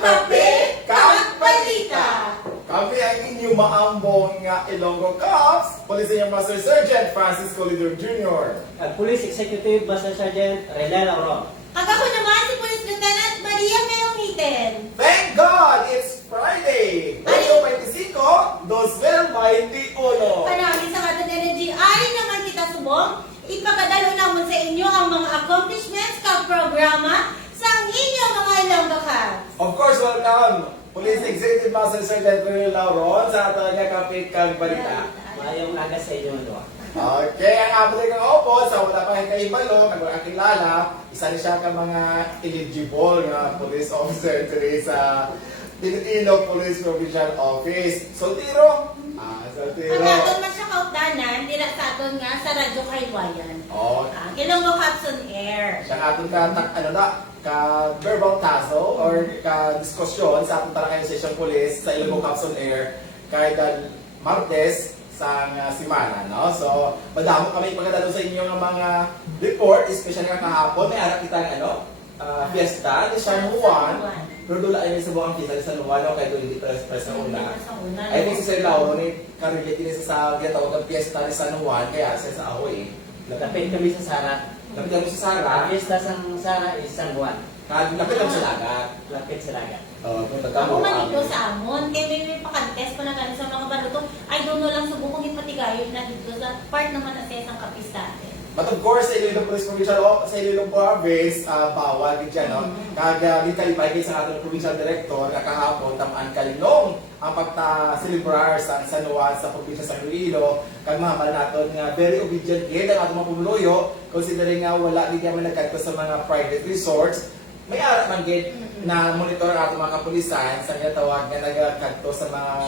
Kape kag balita. Kami ang inyong maambong nga Ilonggo Cops, Police Senior Master Sergeant Francisco Lidor Jr. At Police Executive Master Sergeant Relay Lauro. At ako naman si Police Lieutenant Maria Meroniten. Thank God it's Friday! Mayo 25, 2021. Panagi sa Cotton Energy, ay naman kita subong, ipakadalo naman sa inyo ang mga accomplishments kag programa sa inyong mga Ilonggo Cops. Of course, welcome! Police Executive Master Sergeant Relay Lauro sa ato nga Kape kag balita. Mayong aga sa inyo mga. Okay, ang abot ng opo, sa wala pa kaibalo, kag wala kilala, isa ni siya ka mga eligible nga police officer diri sa Iloilo Police Provincial Office. Soltiro? Soltiro. Ang aton man siya kaupdanan, dila sa aton nga sa Radyo Kaywayan. Oh, Ilonggo Cops on Air. siya nga aton ka verbal tussle or ka diskusyon sa aton talakay session police sa Ilonggo Cops on Air kay Martes sa simana, no? So, madamo kami pagkadalo sa inyo ng mga report, especially nga kahapon, may harap kita fiesta ni San Juan. Pero doon ay may sabuang fiesta ni San Juan, no? Kaya doon hindi press sa una. I think si Sir Lao, karelate din sa ginatawag ng fiesta ni San Juan, kaya sa ahoy. Lapit kami sa Sara. Lapit kami sa Sara. Ang fiesta sa Sara is San Juan. Lapit kami sa Lagat. Lapit sa Lagat. Ako man ito sa amon, kaya may pakantest pa na gano'n sa mga baluto. I don't know lang subukong ipatigayon na dito sa part naman na sa isang kapistatin. But of course, sa Iloilo Police Provincial, sa Iloilo Province, bawal din dyan, no? Kaya di kalipay kayo sa ating Provincial Director, na kahapon, tamaan kalinong ang pagta-celebrar sa San Juan sa probinsya sa Iloilo. Kag mga natin nga very obedient kaya ang ating mga pumuluyo, considering nga wala di kami nagkagto sa mga private resorts, may arat man gid na monitor ang ating mga kapulisan sa tawag nga nagkagto sa mga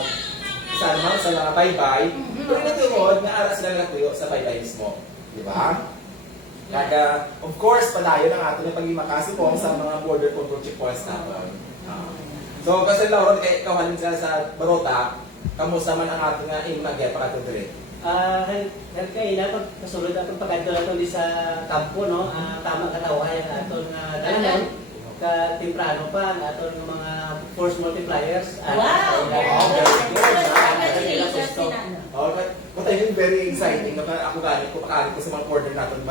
sa mga baybay. Pero natungod nga arat sila natuyo sa baybay mismo. Di ba? Kaya, of course, padayon ang ato ng pag-imakasipong sa mga border control checkpoints natin. So, kasi Laura, kaya ikaw halin sila sa Barota, kamusta man ang ato nga imagya para ito dire? Kaya dapat kasulod atong pagkanto nato di sa kampo, no? Tama katawahay ang atong dalaman. Ka-temprano pa ang atong mga force multipliers. Wow! Very good. Congratulations, Sinano. But I think very exciting na ako pakalit ko sa mga border natin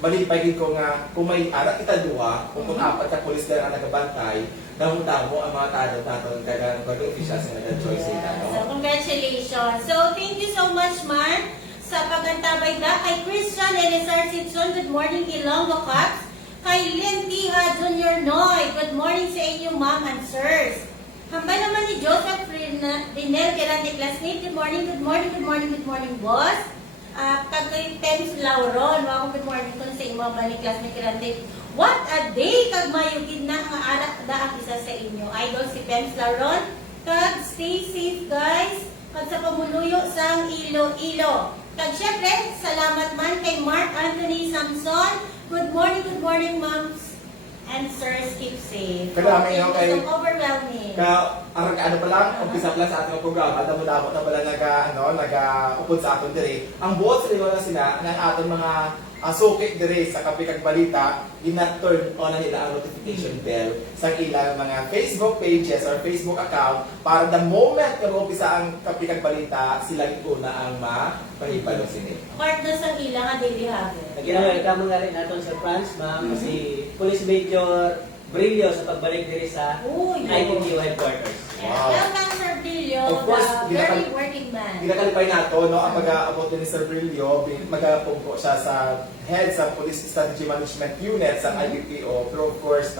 malipay din ko nga kung may arat kita duwa, kung apat ka polis na nagabantay, damo-damo ang mga tanod natin kaya ng officials na nag-choice nila. So, congratulations. So, thank you so much, man, sa pagantabay ka kay Christian Elizar Simpson. Good morning, Ilonggo Cops. Kay Lentiha Junior Noy. Good morning sa inyo, ma'am and sirs. Hambay naman ni Joseph Rinel Gerante classmate. Good morning, good morning, good morning, good morning, boss. Kay Pems Lauron. Wow, good morning ko sa inyo, mga classmate Gerante. What a day! Kag mayugid na ang anak da ang isa sa inyo. Idol si Pems Lauron. Kag stay safe, guys. Kag sa pamuluyo sang Iloilo. Kag syempre, salamat man kay Mark Anthony Samson. Good morning, moms and sirs. Keep safe. Kadami nga kay... Overwhelming. Ano pa lang, umpisa pa lang sa ating programa, damo-damo na pala nag-upod sa aton dire. Ang buot sa na sila, ng ating mga sukit dire sa Kape kag Balita, gina-turn on na nila ang notification bell sa ilang mga Facebook pages or Facebook account para the moment na umpisa ang Kape kag Balita, sila yung una ang mapahipalo sila. Part na sa ilang ang daily habit. Nag-welcome nga rin natin sa France, ma'am, si Police Major Brillo sa pagbalik diri sa IPTO headquarters. Wow. Welcome, Sir Brillo, Of course, the very working man. Ginakalipay nato, no, ang pag-aabot ni Sir Brillo, mag-aapong siya sa head sa Police Strategy Management Unit sa IPPO. Pero of course,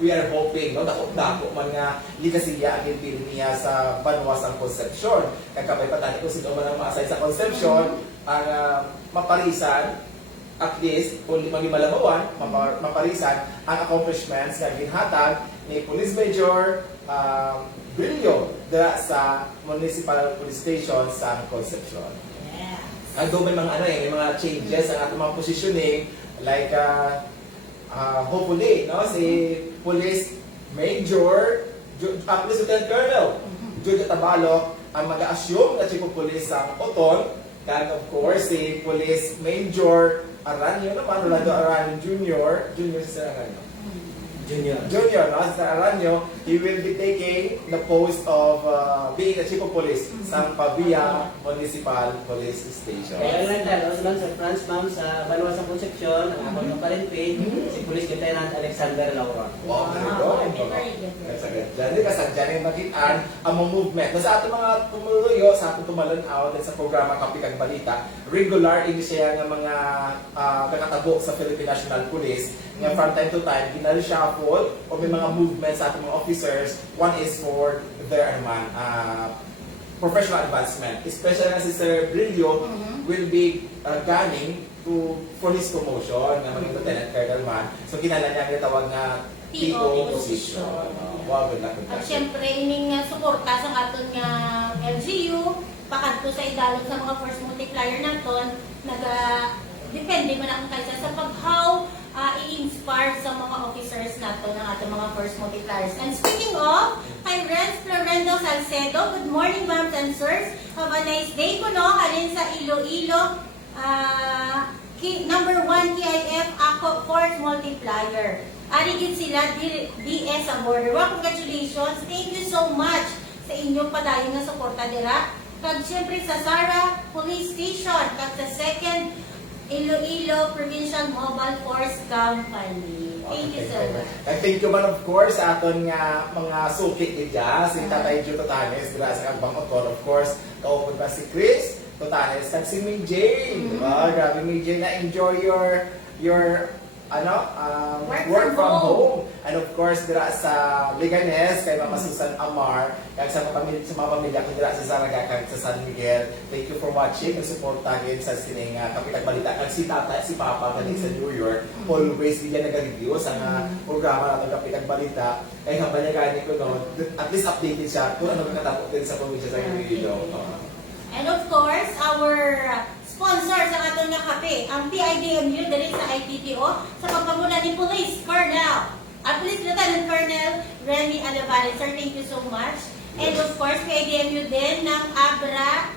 we are hoping, no, dako man nga ligasiya ang niya sa Banwas ang Concepcion. Kagkapay patani kung sino man ang ma-assign sa Concepcion, ang maparisan, at least, kung magimalabawan, maparisan ang accomplishments na ginhatag ni Police Major Brillo sa Municipal Police Station sa Concepcion. Yes. May mga may mga changes ang ating mga positioning like hopefully si Police Major Police Lieutenant Colonel Jojo Tabalo ang mag-assume na Chief of Police sa Oton, and of course si Police Major Aranio naman, Rolando Aranio Jr. Junior sa Aranio. Junior, no? Sa Aranyo, he will be taking the post of being the chief of police sa Pavia Municipal Police Station. Kaya lang tayo, lang sa France, ma'am, sa Banwa sa Concepcion, ang ako ng parinpin, si Police Lieutenant Alexander Laura. Wow, very good. That's a good. Diyan kasadyan yung makitaan ang mga movement. Sa ating mga tumuloyo, sa ating tumalanaw sa programa Kapikang Balita, regular ini siya ng mga kakatabo sa Philippine National Police nga from time to time, ginal-shuffle o may mga movements sa ating mga officers. One is for their professional advancement. Especially na si Sir Brillo will be gunning to police promotion na maging lieutenant colonel man. So kinala niya ang tawag na PO position. Wow, good luck with At that. syempre, ining suporta sa aton nga LGU, pakadto sa idalon sa mga force multiplier naton, depende man akong kaysa sa pag-how i-inspire sa mga officers nato ng ating mga force multipliers. And speaking of, kay Renz Florendo Salcedo, good morning ma'ams and sirs. Have a nice day ko no, halin sa Iloilo. Number 1 KIF ako force multiplier. Arigid sila DS sa border. Well, congratulations. Thank you so much sa inyong padayon na suporta dira. Kag syempre sa Sara Police Station, kag sa 2nd Iloilo Provincial Mobile Force Company. Thank you so much. Thank you man of course sa aton nga mga suki dyan, si Tatay Joe Totanes, dira sa Agbang Otor, of course, kaupod pa si Chris Totanes, at si May Jane, diba? Grabe May Jane, na enjoy your work from home. And of course, dira sa Liganes, kay Mama Susan Amar, kag sa mga pamilya ko dira sa Saraga, kag sa San Miguel. Thank you for watching and supportagin sa sining Kapitang Balita. Kag si Tata, si Papa, galing sa New York, always diyan nag-review sa programa natin Kapitang Balita. Kaya kabanyagan ko no, at least updated siya kung ano katapos din sa probinsya sa Iloilo. And of course, our sponsor sa aton nga kape, ang PIDMU dali sa IPPO sa pagpamula ni Police Colonel, Police Lieutenant Colonel Remy Alavares. Sir, thank you so much. And of course, PIDMU din ng Abra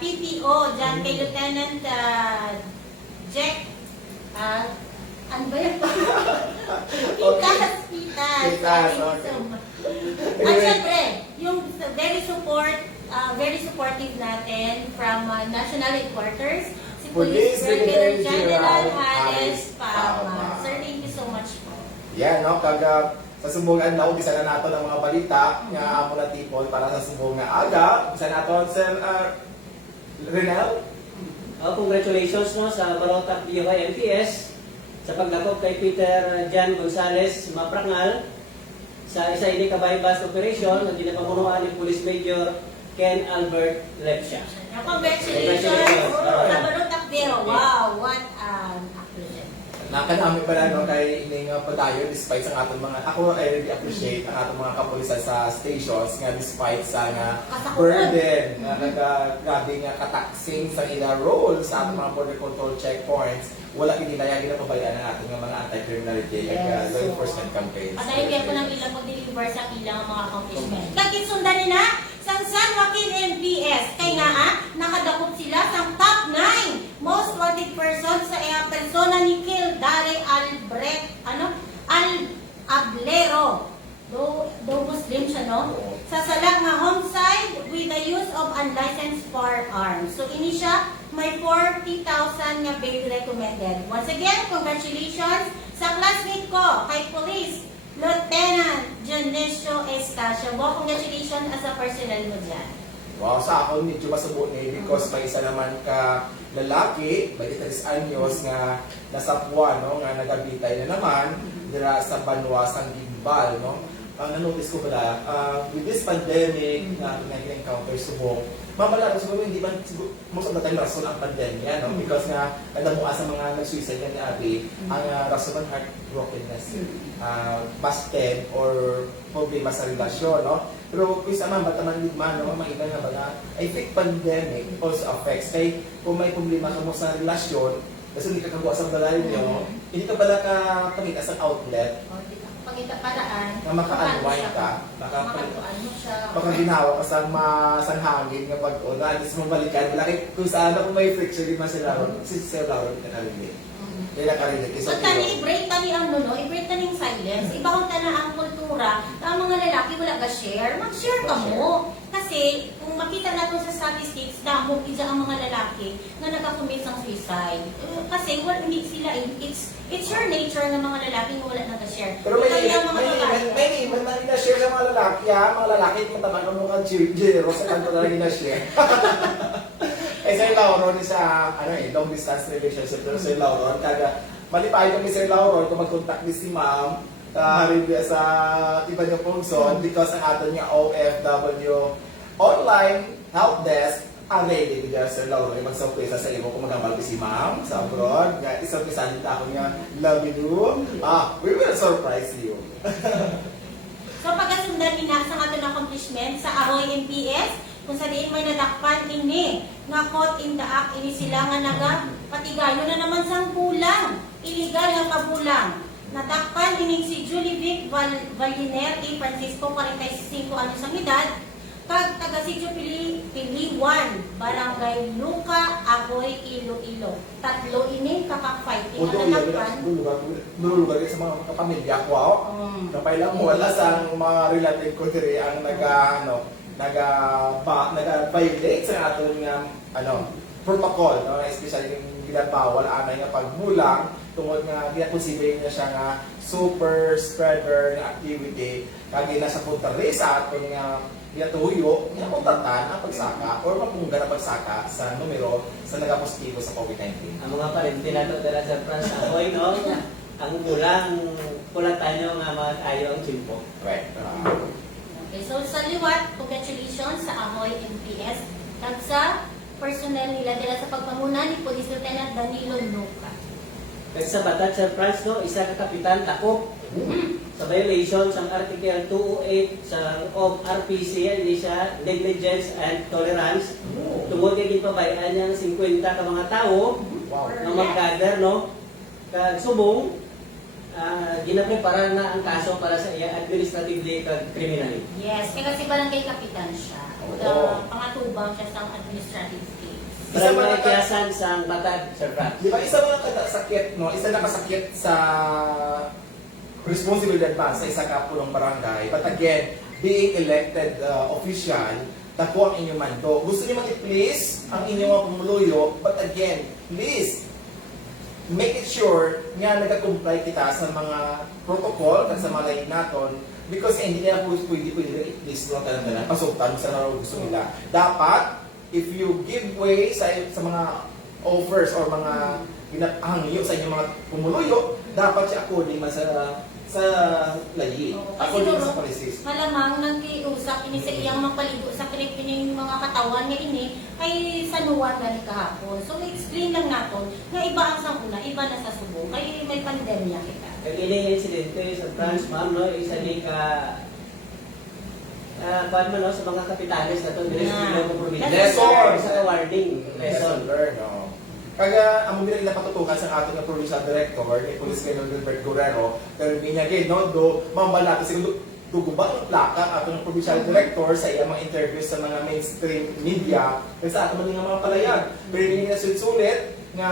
PPO dyan kay Lieutenant Jack ano ba yun? Pitas. Thank you so much. At syempre, yung very supportive natin from National Headquarters, si Police Brigadier General Hanes Palma. Sir, thank you so much po. Yeah, no, kag sa sumbungan na umpisa na nato ng mga balita nga amo na tipon para sa sumbong nga aga. Umpisa nato Sir Renel. Congratulations no sa Barotac BOI MPS sa pagdakop kay Peter Jan Gonzales Maprangal sa isa ini kabaybas operation na ginapamunuan ni Police Major Ken Albert Lepsha. Congratulations sa Barotac BOI. Wow, what an accomplishment. Nakanami pala no kay ining padayon despite sa atong mga ako I really appreciate ang atong mga kapulisan sa stations nga despite sa nga burden nga grabe nga kataksing sa ila role sa atong mga border control checkpoints, wala kinilaya ginapabayaan ang ating mga anti-criminality ag law enforcement campaigns. Padayon kaya po ng ilang mag-deliver sa ilang mga accomplishment. Kakisundan nila sa San Joaquin MPS. Kaya nga nakadakop sila sa top 9 most wanted persons sa persona ni Kildare Ablero. Do Muslim siya, no? Sa salag nga homicide with the use of unlicensed firearms. So, ini siya, may 40,000 nga bail recommended. Once again, congratulations sa classmate ko, kay Police Lieutenant Dionisio Estacio. Wow, congratulations as a personnel mo dyan. Wow, sa ako medyo masubo ni because may isa naman ka lalaki, 23 anyos nga nasa Puan, no, nga nagabitay na naman dira sa Banwa sang Gimbal, no. Ang na-notice ko pala, with this pandemic na encounter subong, mamala ko siguro hindi man most of the time rason ang pandemya, no? Because nga nadamuha sa mga nag-suicide nga ni Abi, ang rason ng heart brokenness, busted or problema sa relasyon, no? Pero kung sa mga bataman ligman, no, maiba nga ba nga, I think pandemic also affects. Kaya kung may problema ka mo sa relasyon, kasi hindi ka kagawa sa balay nyo, hindi ka pala ka pangita sa outlet, Pangita paraan, na maka-unwind ka, makatuan mo siya. baka ginawa ka sa hangin nga pag-una, alis mo balikan, malaki kung saan ako may friction, di masila ron, kasi sila ron ka narinig. Dili nakarinig. So tani i-break tani ang i-break tani yung silence. Iba kung tana ang kultura, ang mga lalaki wala ga share, mag-share ka mo. Kasi kung makita natin sa statistics, damo isa ang mga lalaki na nagka-commit ng suicide. Kasi hindi sila it's your nature ng mga lalaki na wala nag-share. Pero may mga na ina-share sa mga lalaki, ha? Mga lalaki, matama ng mga generous sa kanto na ina-share. Eh, Sir Lauron is long distance relationship. Pero Sir Lauron, malipayo kami Sir Lauron kung mag-contact ni si Ma'am sa iba niyo Pungson because ang ato niya OFW online help desk ang ready niya Sir Lauron mag-surprise sa iyo kung magambal si Ma'am sa abroad. Isang pisalita ako niya, love you. We will surprise you. So pagasundan ni sa aton accomplishment sa Ahoy MPS, kung sa diin may nadakpan ini nga caught in the act ini sila nga naga patigayo na naman sang kulang illegal nga kabulang nadakpan ini si Julie Vic Valiner A. Francisco 45 anos ang edad kag taga Sitio Pili 1 Barangay Luca Ahoy Iloilo tatlo ini kakak-fighting ang nadakpan Dulugar sa mga kapamilya ko. Kapay lang wala sa mga relative ko diri ang nag-violate sa aton nga protocol, no? Especially yung ginabawal anay nga pagmulang tungod nga ginakonsider niya siya nga super spreader nga activity kagi na sa punta rin sa aton nga ginatuyo nga puntatan ang pagsaka or mapungga na pagsaka sa numero sa nagapositibo sa COVID-19. Ang mga parente nato dala sa France Ahoy, no? Ang kulatan nyo nga mga kayo ang chimpo. Right. Okay, so sa liwat, congratulations sa Ahoy MPS at sa personnel nila dala sa pagpamuna ni Police Lieutenant Danilo Luca. Kasi sa Batat sa France, no, isa ka kapitan takop sa violation sa Article 208 sa of RPC, hindi siya negligence and tolerance. Tungod kay gipabayaan niya ng 50 ka mga tao na mag-gather, no? Kag subong ginaprepara na ang kaso para sa iya administratively kag criminally. Yes, kaya kasi barangay kapitan siya. Pangatubang siya sa administrative case. Para mga kiyasan sa Batat, Sir Franz. Di ba isa mga kasakit, no? Isa nakasakit sa responsibilidad pa sa isa ka pulong barangay. But again, being elected official, dako ang inyong mando. Gusto niyo mag-please ang inyong mga pumuluyo, but again, please, make it sure nga nag-comply kita sa mga protocol at sa mga lain naton because hindi nila pwede i-please lang talaga pasuktan sa mga gusto nila. Dapat, if you give way sa mga offers or mga ginapahangyo sa inyong mga pumuluyo, dapat siya according man sa layi. According sa policies. Malamang nag-iusap ini sa iyang mapaligo sa kining mga katawan nga ini ay sanuwan na ni kahapon. So explain lang naton nga iba ang sanguna, iba na sa Subo kay may pandemya kita. Kag ini insidente sa France, ma'am, no, isa ni ka paano man, no, sa mga kapitanes na to, dire sa Pilipinas probinsya. Lesson! Sa warning, lesson. No. Kaya ang mga napatutukan sa ating provincial director ni Police Colonel Gilbert Guerrero, pero niya gay no do mambalata siguro duguban ang plaka atong provincial director sa iyang mga interviews sa mga mainstream media kaya sa ato man mga palayag. Pero hindi na sulit nga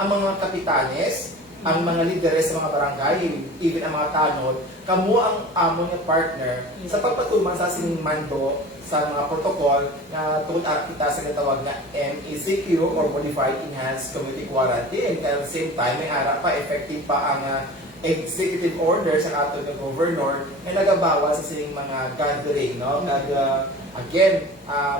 ang mga kapitanes, ang mga lideres sa mga barangay, even ang mga tanod, kamo ang amo nga partner sa pagpatuman sa sining mando sa mga protocol na tungkol kita sa natawag na MECQ or Modified Enhanced Community Quarantine. Kaya at the same time, may harap pa, effective pa ang executive order sa ato ng governor na nagabawal sa sining mga gathering. No? Again,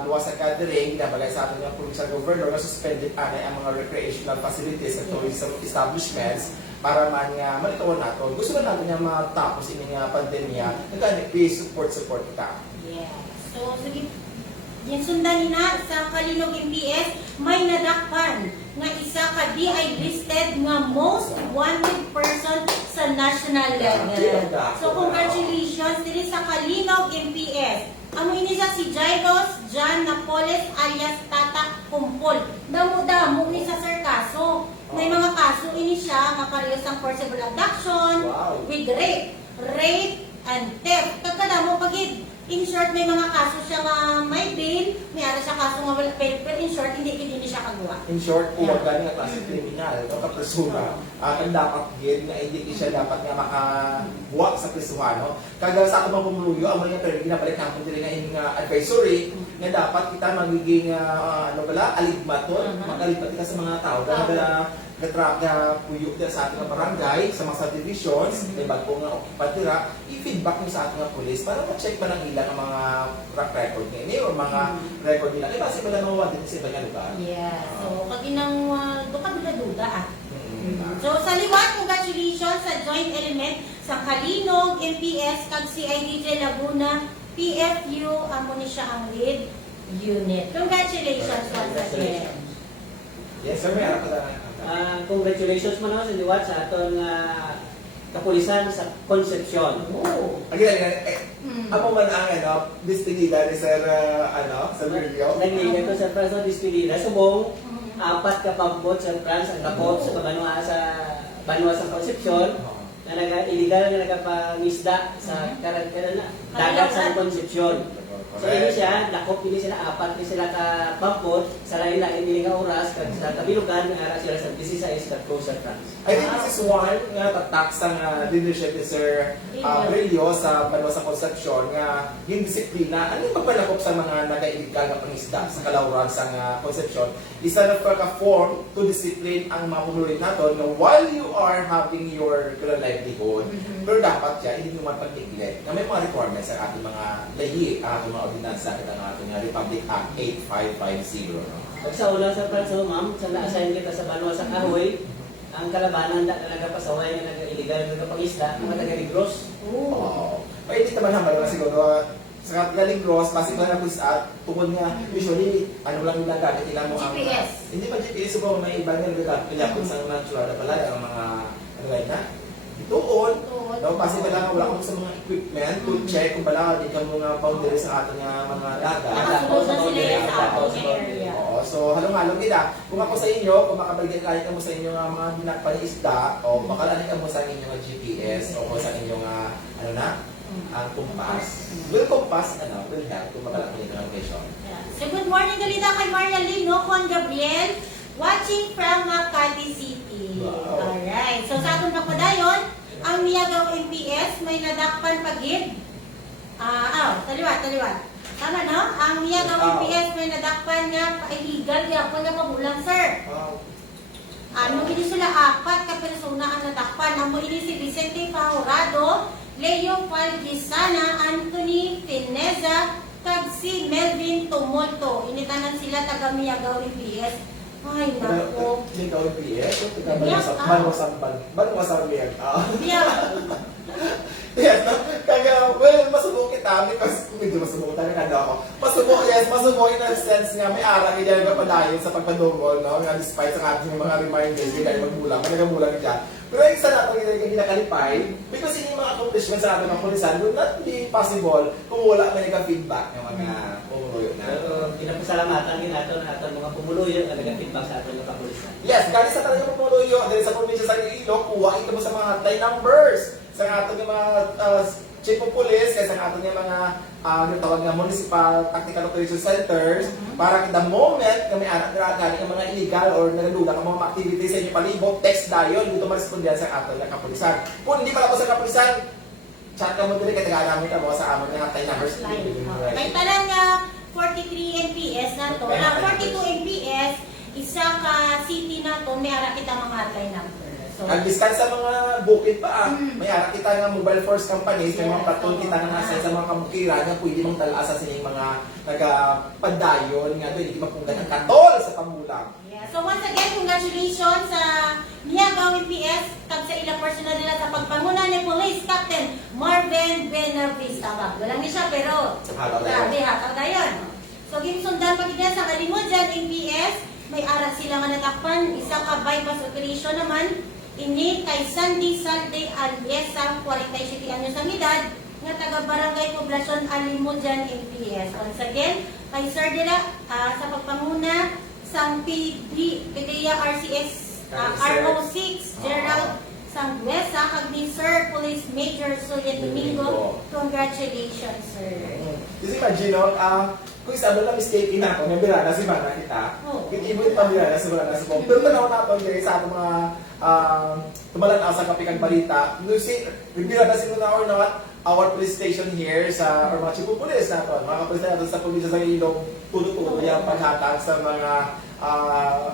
luwas sa gathering, nabagay sa ato ng provincial governor na suspended anay ang mga recreational facilities at tourism establishments para man nga malitawan nato. Gusto na natin nga matapos ini nga pandemya, please support kita. Yes. So, sige, yung sundan na sa Kalinog MPS, may nadakpan nga isa ka DI listed nga most wanted person sa national level. So, congratulations diri sa Kalinog MPS. Amo ini si Jairos John Napoles alias Tata Kumpol. Damo-damo ni sa Sir Kaso. May mga kaso ini siya nga parehas ang forcible abduction with rape and theft. Kakadamo pagid in short may mga kaso siya nga may bail, may ara siya kaso nga wala bail, pero in short hindi siya kagawa. In short, Yeah. huwag gani nga klase kriminal, no, kapresura. Ang dapat yun, nga hindi siya dapat nga makabuwak sa prisuhan, no. Kaya sa ato mga pumuluyo, ang mga pero ginabalik natin din nga in advisory, nga dapat kita magiging, aligmaton, mag-aligmat ka sa mga tao, na-track na puyo din sa ating mga barangay, sa mga subdivisions, may bago nga okupatira, i-feedback nyo sa ating mga police para ma-check ba ng ilang ang mga track record nila o mga record nila. Kaya base pala mga din sa iba nga lugar. Yeah. So, pag inang duka duda ah. Mm-hmm. So, sa liwat, congratulations sa joint element sa Kalinog, MPS, kag CIDJ Laguna, PFU, amo ni siya ang lead unit. Congratulations once again. Yes, sir, may harap ka na. Congratulations man sa liwat sa aton kapulisan sa Concepcion. Ako man ang distillida ni Sir, sa video. Nagligan ko sa Franz ng Despedida. Subong, 4 ka pambot sa Franz ang kapot sa Banwa sa Concepcion na illegal na nagapangisda sa dagat sa Concepcion. So ini siya, lakop ini sila 4 ni sila ka pambot sa lain-lain nila nga oras kag sa kabilugan nga ara sila sa 16 ka closer France. I think this is one nga tatak sa leadership ni Sir Brillo sa Banwa sa Concepcion nga yung disiplina. Ano yung pagpalakop sa mga nag-illegal nga pangisda sa kalauran sa Concepcion? Isa na form to discipline ang mga pumuloy natin na while you are having your livelihood, pero dapat siya, hindi naman pag-neglect na may mga requirements sa ating mga lahi, ating mga ordinansa at ang ating Republic Act 8550. No? Pag sa ulang sa France, ma'am, sa na-assign kita sa Banwa sa Kahoy, ang kalabanan na nagapasaway na nag-illegal na nagpapangisda, ang nag-regros. Oo. Hindi naman naman siguro sa galing gross, basic lang na at tungkol nga, usually, ano lang yung gamit nila mo ang... GPS. Hindi pa GPS, so may iba nga nagagamit nila kung sa natural na pala, ang mga, na, doon, no, kasi talaga wala kami sa mga equipment to check kung pala di ka mga boundaries sa ating mga dagat. Nakasunod na sila sa ating area. Oo, so halong-halong nila. Kung ako sa inyo, kung makabalik ka mo sa inyo mga binakpanisda, o makalanik mo sa inyong GPS, o sa inyong, ang kumpas. Will kumpas, will help kung makalaki ng location. So, good morning galita kay Maria Lino, Juan Gabriel, watching from Makati City. Wow. Alright. So, sa atong napadayon, ang Miyagaw MPS may nadakpan pagid. Taliwat. Tama, no? Ang Miyagaw MPS may nadakpan nga illegal yapon nga pamulang, sir. Wow. Ano, hindi sila 4 ka persona ang nadakpan. Amo ini si Vicente Fajorado, Leo Palgisana, Anthony Fineza, kag si Melvin Tumulto. Initanan sila taga Miyagaw MPS. Ay, nako. Ikaw yung PS, Banwa sa Miyag. Yes, kaya, masubok kita because medyo masubok talaga ako. Masubok in a sense nga may aral niya nga padayon sa pagpadungol, no? Nga despite sa ating mga reminders, hindi tayo magmulang, managamulang siya. Pero yung isa natin ginakalipay, because hindi mga accomplishments sa ating mga pulisan would not be possible kung wala may nagka-feedback ng mga pumuloyo na. Pero pinapasalamatan din natin ang ating mga pumuluyo na nag-feedback sa ating mga kapulisan. Yes, galing sa talagang pumuloyo, dahil sa probinsya sa Iloilo, kuha ito mo sa mga tie numbers. Sa ating mga chief of police, kaya sa ating mga tawag na municipal tactical operation centers, para the moment na may anak na galing ang mga illegal or nalulula ang mga activities sa inyo palibot, text dayon, dito marespondihan sa ating kapulisan. Kung hindi pala po sa kapulisan, chat ka mo din, kaya taga-alamin ka mo sa amon ng tie numbers. May talang 43 MPS na to. Na 42 MPS, isa ka city na to, may ara kita mga hotline number. So, Nag-discuss sa mga bukid pa may ara kita nga mobile force companies, may mga platoon kita nga nasa sa mga kamukira nga pwede mong talasa sa inyong mga nagapadayon nga doon, hindi mapunggan ang katol sa pamulang. yeah. So once again, congratulations sa Miyagaw MPS kag sa ilang personal nila sa pagpanguna ni Police Captain Marvin Benavista. Walang ni siya pero grabe hataw dayon. So ginsundan pa gid sa Kalimujan MPS, may ara sila nga natakpan, isa ka bypass operation naman. Ini kay Sandy Salde Aliesa, 47 anyos ang edad, nga taga Barangay Poblasyon Alimujan, MPS. Once again, kay Sir Dela, sa pagpanguna, sang PDEA RCS RO6, Gerald Sangwesa, kag ni Sir Police Major Julian Domingo. Congratulations, sir. Kasi imagine, no, kung isa doon na mistake na ako, nabirana si Mana kita. Kung ibo yung pambirana si Mana si Bob. Pero tanaw natin, guys, sa atong mga tumalanaw sa kapikang balita. You see, nabirana si Mana or not, our police station here sa, or mga chief of police natin, mga kapulis natin sa probinsya sa Ilong, tulo-tulo yung paghatag sa mga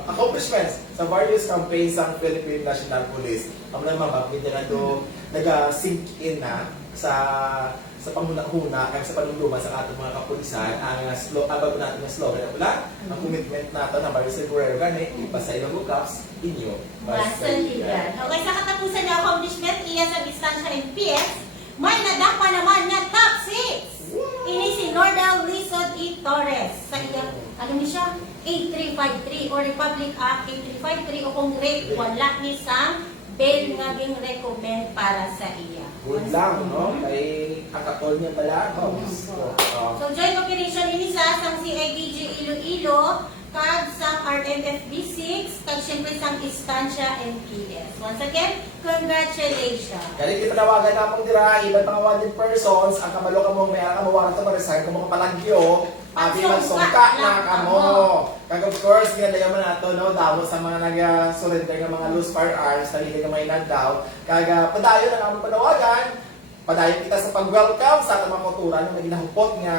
accomplishments sa various campaigns ng Philippine National Police. Ang naman, bakit na doon nag-sink in na sa panghuna-huna kaya sa panunduman sa ating mga kapulisan ang bago natin yung slogan na pula, ang commitment natin na Mario Silverero gani, ipasa ilang cups, inyo. Basantigan. Okay, sa katapusan na accomplishment, iya sa distansya NPS, may nadapa naman nga top 6. Ini si Nordal Lizod E. Torres. Sa iya, ano ni siya? 8353 o Republic Act 8353 o kung rape, wala ni sang bail nga ging recommend para sa iya. Good lang, no? Kay kakatol niya pala. So, joint operation ini sa sang CIDG Iloilo, kag sang RMFB6, kag syempre sang Istansya NPS. Once again, congratulations! Kaya ipanawagan na pong dira, iba't mga wanted persons, ang kamalo ka mong may kamawaran ito marisign kung mga palagyo, at magsungka na kamo. Kag of course, ginalayan mo na ito, no? Damo sa mga nag-surrender ng mga loose firearms, nalili ka may nagdaw. Kag padayon ang aming panawagan, padayon kita sa pag-welcome sa ating mga kultura na naginahupot nga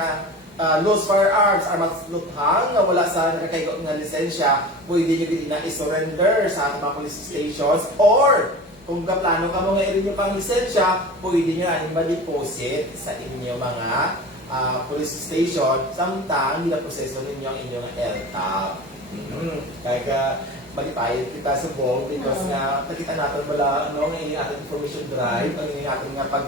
loose firearms, armas luthang na wala sa nakakaigot ng lisensya, pwede nyo din na i-surrender sa ating mga police stations or kung kaplano ka mga irin yung pang lisensya, pwede nyo na ma-deposit sa inyong mga police station samtang nila-proseso ninyo ang inyong LTAP. Kaya malipayin kita sa buong because nga nakita natin wala ang inyong ating information drive, ang inyong ating nga pag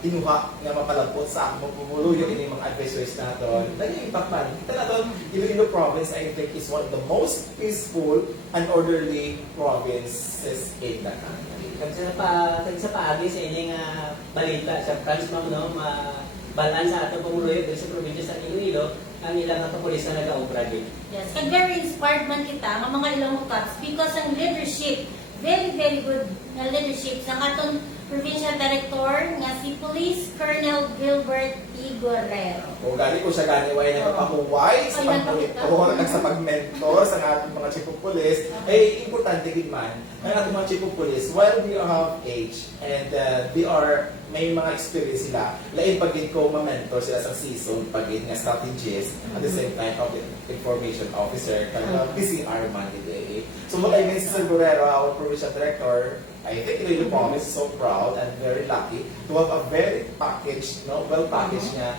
tinuha nga mapalabot sa akong pumulo yung inyong mga advisories natin. Dahil impact man. Kita natin, Iloilo province I think is one of the most peaceful and orderly provinces in the country. Kag sa paagi sa inyong balita sa France ma'am, no, balan sa atong pumuluyo dito sa probinsya sa Iloilo ang ilang mga pulis na nag-aobra din. Yes, and very inspired man kita ng mga ilang cuts because ang leadership, very good na leadership sa atong Provincial Director nga si Police Colonel Gilbert T. Guerrero. O gani ko siya gani way na kapahuway sa pagmonitor at sa pag-mentor sa ating mga chief of police, ay importante din man ang ating mga chief of police while they have age and may mga experience sila, lain pagin ko ma-mentor sila sa season pagin nga strategist at the same time of the information officer kaya PCR man today. So what I mean si Sir Guerrero, our provincial director, I think Iloilo Province is so proud and very lucky to have a very packaged, no, well-packaged nga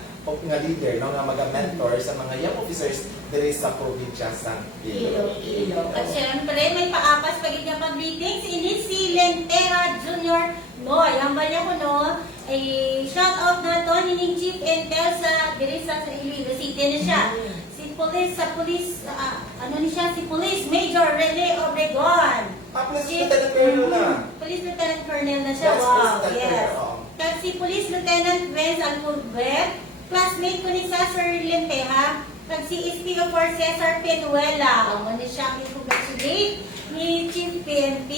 leader, no, nga mag-mentor sa mga young officers diri sa probinsya sa Iloilo. At syempre, may paapas pagiging pag-meetings, ini si Lentera Jr. Noy. Ang bala ko, no, ay shout out na to, nining Chief Intel sa diri sa Iloilo City na siya. Si Police Major Rene Obregon. Police Lieutenant Colonel na. Police Lieutenant Colonel na siya. Yes, Wow, Police yes. Lieutenant. Kag si Police Lieutenant Vince Alcubet, classmate ko ni sa Sir Lenteja. Kag si SPO for Cesar Penuela. Ang muna siya congratulate ni Chief PNP.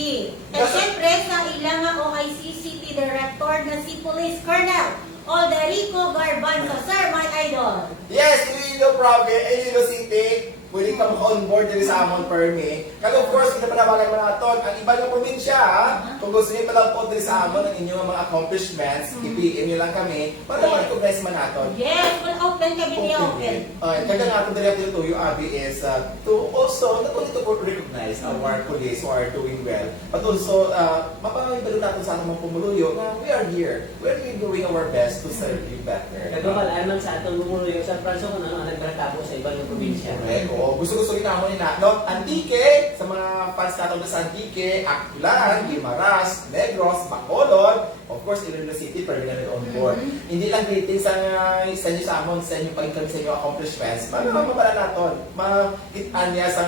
At syempre sa ilang OIC City Director na si Police Colonel Alderico Garbanzo. Sir, my idol. Yes, Iloilo Province, Iloilo City, pwede ka maka-onboard din sa Amon Permi. Kaya of course, kita panawagan mga ton, ang iba ng probinsya, kung gusto niyo palang po din sa Amon ang inyong mga accomplishments, i-PM nyo lang kami, para ma-recognize man natin. Yes, well, open kami niya, open. Kaya nga itong directive to UAB is to also, not only to recognize our police who are doing well, but also, mapapagdalo natin sa ating mga pumuluyo na we are here. We are really doing our best to serve you better. Kagbabalaan man sa atong pumuluyo sa Franso kung ano ang nagtratabo sa ibang probinsya. Correct. Gusto-gusto rin naman nila. No? Antique, sa mga fans natin sa Antique, Aklan, Guimaras, Negros, Bacolod, of course, Iloilo City, permanently on board. Hindi lang greetings ang isa nyo sa amon, sa inyo pagkakit sa inyong accomplishments. Para mabala natin, makitaan niya sa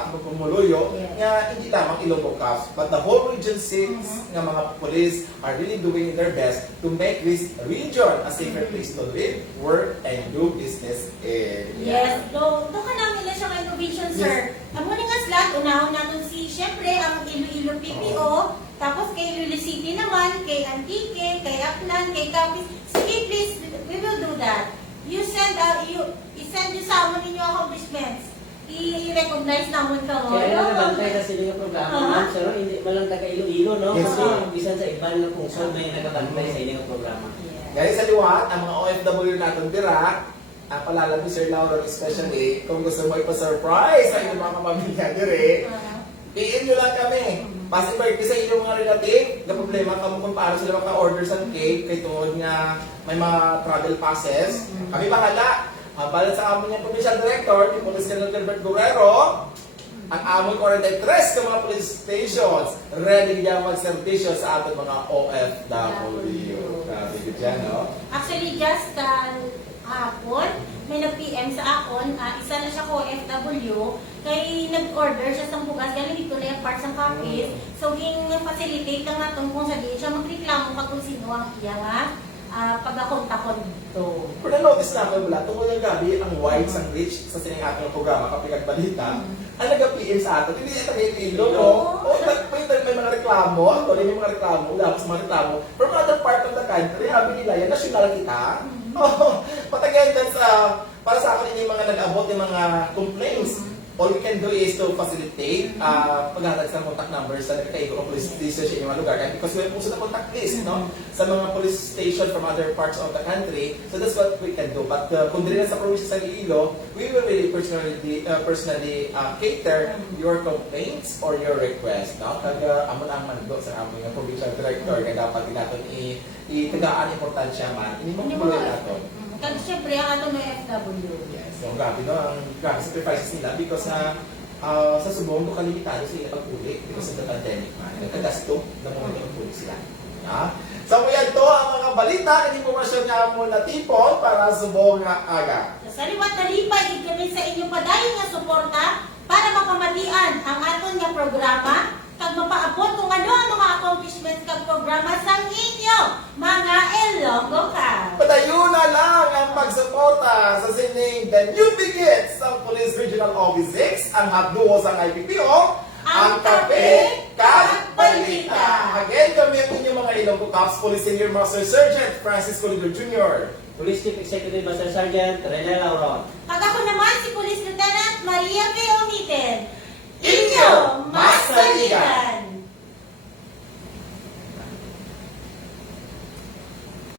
ating pumuluyo, nga hindi lamang Ilonggo Cups, but the whole Region 6 nga mga police are really doing their best to make this region a safer place to live, work, and do business in. Yes, doon ka namin na siya kay provision, sir. Ang muna nga lahat, unahon natin syempre, ang Iloilo PPO, tapos kay Iloilo City naman, kay Antique, kay Aklan, kay Capiz. Sige, please, we will do that. I-send you sa amon ninyo accomplishments. I-recognize naman ka mo. Kaya nagabantay sa sila nga programa, ma'am, sir, hindi malang taga Iloilo, no? Yes, Kasi ma'am. bisan sa iban na kungsod may nagabantay sa inyong programa. Gaya sa liwat, ang mga OFW natin dira, palalabi Sir Lauro especially, kung gusto mo ipa-surprise sa inyong mga pamilya dire, PM nyo lang kami. Pasi-birthday sa inyong mga relative, na problema ka mo kung paano sila maka-order sa cake, kay tuod nga may mga travel passes. Kami bahala. Balat sa amon yung provincial director, ni Police Colonel Gilbert Guerrero, ang amon 43 ka mga police stations, ready niya mag-servisyo sa ating mga OFW. Grabe ko dyan, no? Actually, just hapon, may nag-PM sa akon, isa na siya ko FW, kay nag-order siya sa bugas, galing dito na yung parts ng kapit. So, ging-facilitate lang natin kung sabihin siya magreklamo ka kung sino ang iya nga pag-akontakon to. Pero na-notice na ako mula, tungkol yung gabi, ang wide, ang rich sa sining ating programa, kapag balita, ang nag-PM sa atin, hindi ito kayo tilo, no? O, may mga reklamo, actually may mga reklamo, wala sa mga reklamo, from other part of the country, sabi nila, yan, national kita. Patagyan din para sa akin, yung mga nag-abot yung mga complaints. All we can do is to facilitate paghatag sa contact numbers sa nagkaigo ng police station sa inyong lugar. And because we have also the contact list, no? Sa mga police station from other parts of the country. So that's what we can do. But kung din sa province sa Iloilo, we will really personally cater your complaints or your request, no? Kag amo na ang mando sa among provincial director kaya dapat din natin itagaan importansya man. Ini mo tuloy natin. Kasi syempre, ang ato ng FW. Yes, so grabe no, ang grabe sacrifices nila because sa Subong ko kalimitado sila pag-uli because of the pandemic man. Nagkagasto na mga pag-uli sila. So yan to ang mga balita, ang impormasyon nga mo na tipon para Subong nga aga. Sa liwat talipay, igkamin sa inyong padayon nga suporta para makamatian ang aton nga programa kag mapaabot kung ano ang mga accomplishments kag programa sa inyo, mga Ilonggo ka. Patayo na lang ang pagsuporta sa sining The New Bigits ng Police Regional Office 6, ang hatduo sa IPPO, ang Kape Kag Balita. Again, kami ang inyong mga Ilonggo Cops, Police Senior Master Sergeant Francis Colido Jr. Police Chief Executive Master Sergeant Rene Lauron. Kag ako naman si Police Lieutenant Maria P. Omiten. Inyo, Mas Saligan.